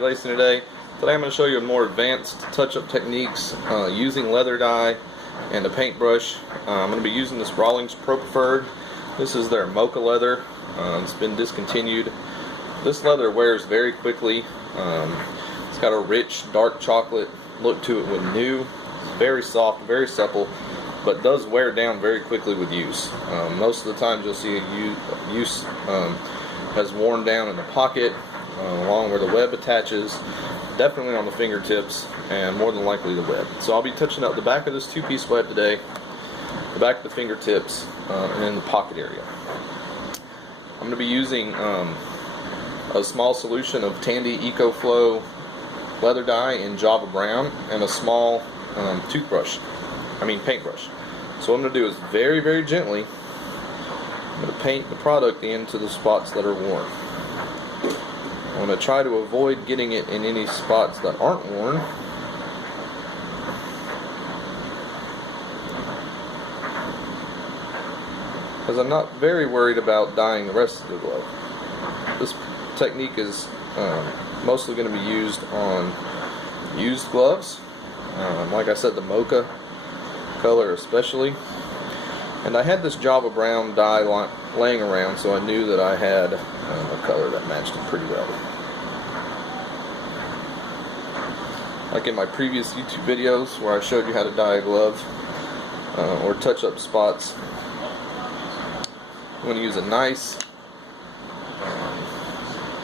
Relacing today. Today I'm going to show you more advanced touch-up techniques using leather dye and a paintbrush. I'm going to be using this Rawlings Pro Preferred. This is their mocha leather. It's been discontinued. This leather wears very quickly. It's got a rich dark chocolate look to it when new. It's very soft, very supple, but does wear down very quickly with use. Most of the time you'll see use has worn down in the pocket, along where the web attaches, definitely on the fingertips, and more than likely the web. So I'll be touching up the back of this two-piece web today, the back of the fingertips, and in the pocket area. I'm going to be using a small solution of Tandy EcoFlow leather dye in Java Brown and a small paintbrush. So what I'm going to do is very, very gently, I'm going to paint the product into the spots that are worn. I'm going to try to avoid getting it in any spots that aren't worn. Because I'm not very worried about dyeing the rest of the glove. This technique is mostly going to be used on used gloves. Like I said, the mocha color especially. And I had this Java Brown dye laying around, so I knew that I had a color that matched it pretty well. Like in my previous YouTube videos where I showed you how to dye a glove or touch up spots, I'm going to use a nice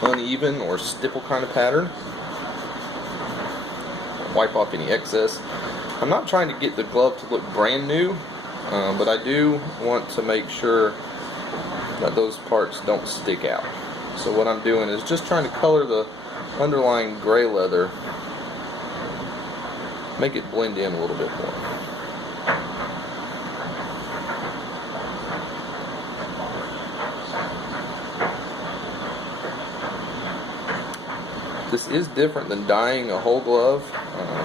uneven or stipple kind of pattern. Wipe off any excess. I'm not trying to get the glove to look brand new, but I do want to make sure that those parts don't stick out. So what I'm doing is just trying to color the underlying gray leather, make it blend in a little bit more. This is different than dyeing a whole glove,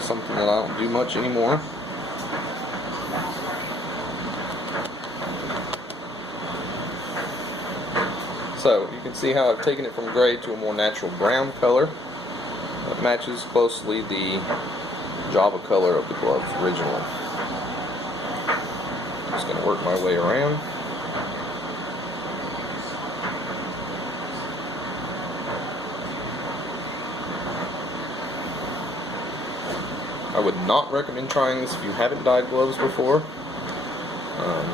something that I don't do much anymore. So you can see how I've taken it from gray to a more natural brown color that matches closely the Java color of the glove originally. I'm just going to work my way around. I would not recommend trying this if you haven't dyed gloves before.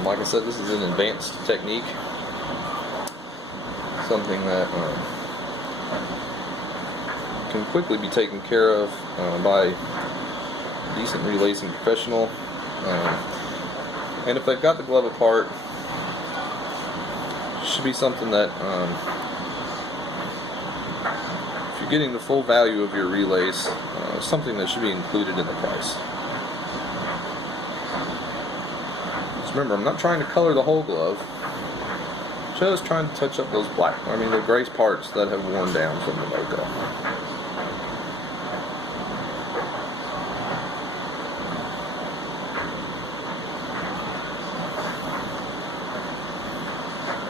Like I said, this is an advanced technique. Something that can quickly be taken care of by a decent relacing professional. And if they've got the glove apart, it should be something that if you're getting the full value of your relace, something that should be included in the price. Just remember, I'm not trying to color the whole glove, just trying to touch up those the gray parts that have worn down from the mocha.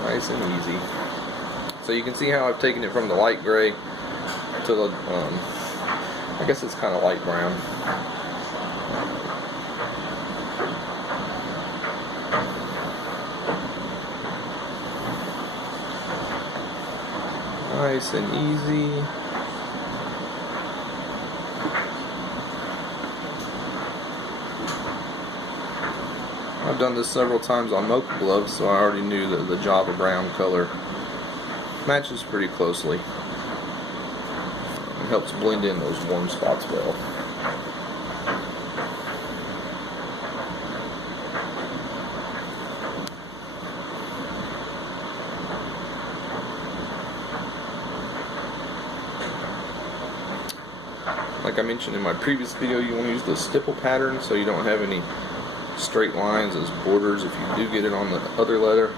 Nice and easy. So you can see how I've taken it from the light gray to the I guess it's kind of light brown. Nice and easy. I've done this several times on mocha gloves, so I already knew that the Java Brown color matches pretty closely. It helps blend in those warm spots well. Like I mentioned in my previous video, you want to use the stipple pattern so you don't have any straight lines as borders if you do get it on the other leather.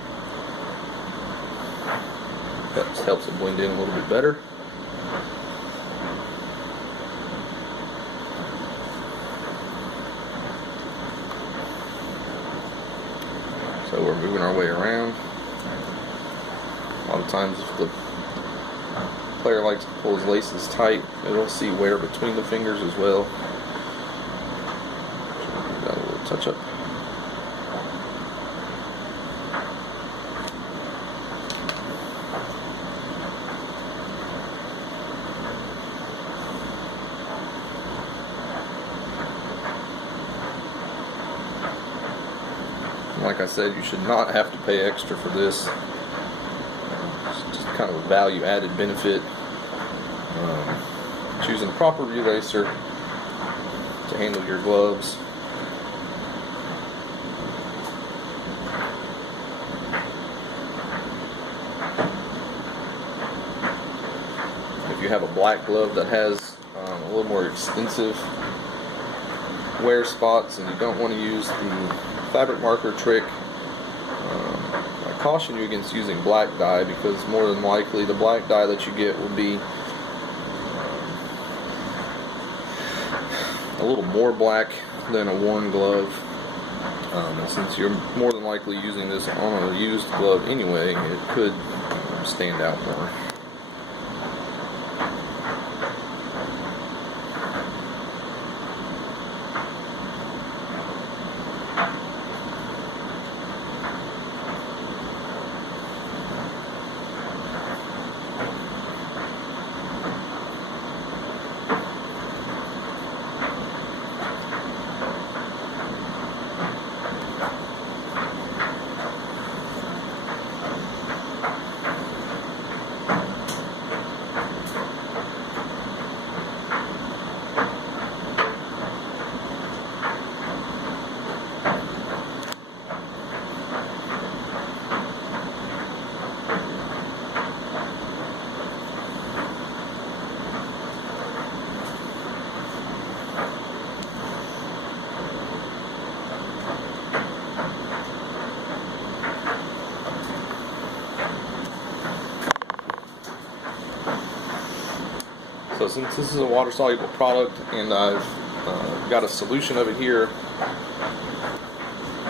That helps it blend in a little bit better. So we're moving our way around. A lot of times if the player likes to pull his laces tight, it'll see wear between the fingers as well. Got a little touch up. Like I said, you should not have to pay extra for this. It's just kind of a value added benefit. Choosing the proper relacer to handle your gloves. If you have a black glove that has a little more extensive wear spots and you don't want to use the fabric marker trick, I caution you against using black dye, because more than likely the black dye that you get will be a little more black than a worn glove, and since you're more than likely using this on a used glove anyway, it could stand out more. So since this is a water-soluble product and I've got a solution of it here,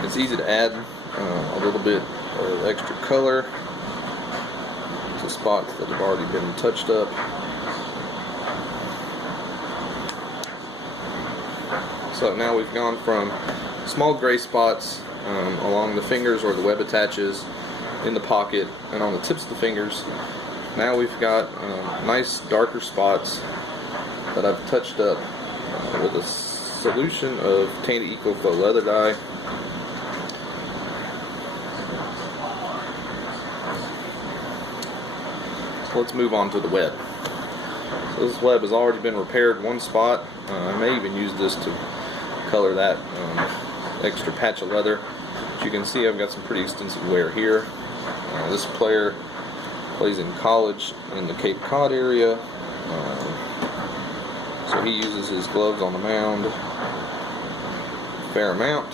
it's easy to add a little bit of extra color to spots that have already been touched up. So now we've gone from small gray spots along the fingers where the web attaches, in the pocket, and on the tips of the fingers. Now we've got nice darker spots that I've touched up with a solution of Tandy EcoFlow leather dye. So let's move on to the web. So this web has already been repaired one spot. I may even use this to color that extra patch of leather. As you can see, I've got some pretty extensive wear here. This player plays in college in the Cape Cod area, so he uses his gloves on the mound a fair amount.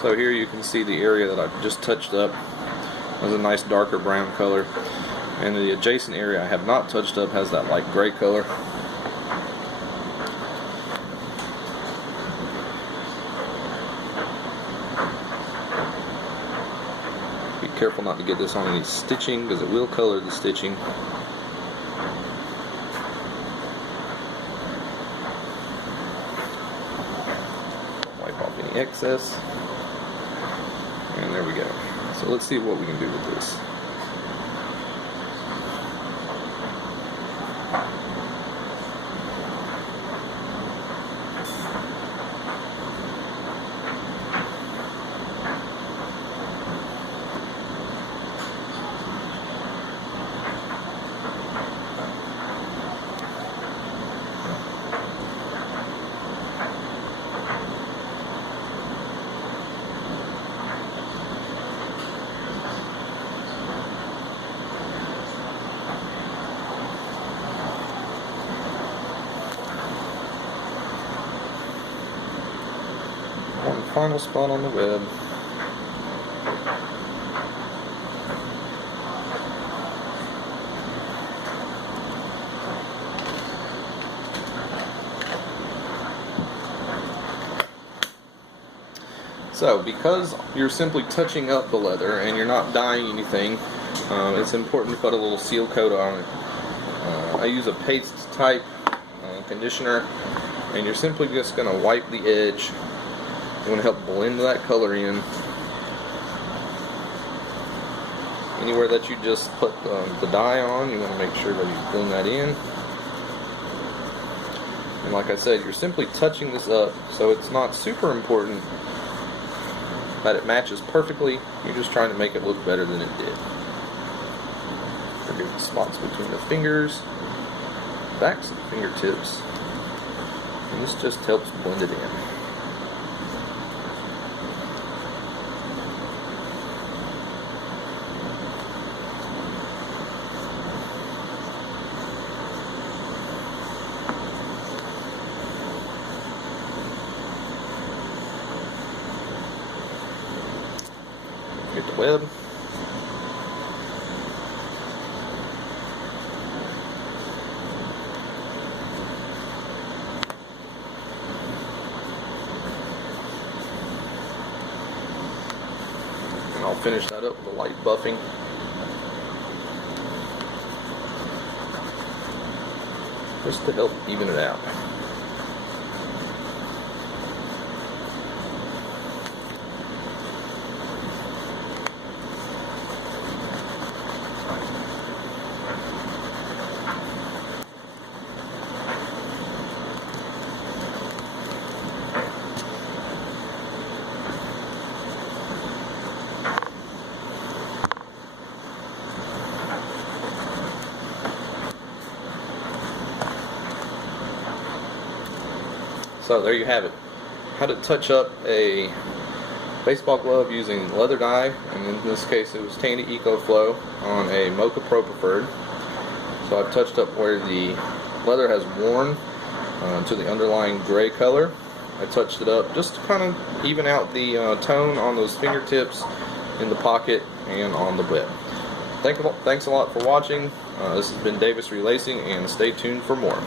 So here you can see the area that I've just touched up has a nice darker brown color, and the adjacent area I have not touched up has that light gray color. Be careful not to get this on any stitching, because it will color the stitching. Wipe off any excess. And there we go. So let's see what we can do with this. One final spot on the web. So, because you're simply touching up the leather and you're not dyeing anything, it's important to put a little seal coat on it. I use a paste type conditioner, and you're simply just going to wipe the edge. You want to help blend that color in. Anywhere that you just put the dye on, you want to make sure that you blend that in. And like I said, you're simply touching this up, so it's not super important that it matches perfectly. You're just trying to make it look better than it did. Forget the spots between the fingers, backs of the fingertips, and this just helps blend it in. Get the web. And I'll finish that up with a light buffing. Just to help even it out. So there you have it. How to touch up a baseball glove using leather dye, and in this case it was Tandy EcoFlow on a Mocha Pro Preferred. So I've touched up where the leather has worn to the underlying gray color. I touched it up just to kind of even out the tone on those fingertips, in the pocket, and on the bit. Thanks a lot for watching. This has been Davis Relacing, and stay tuned for more.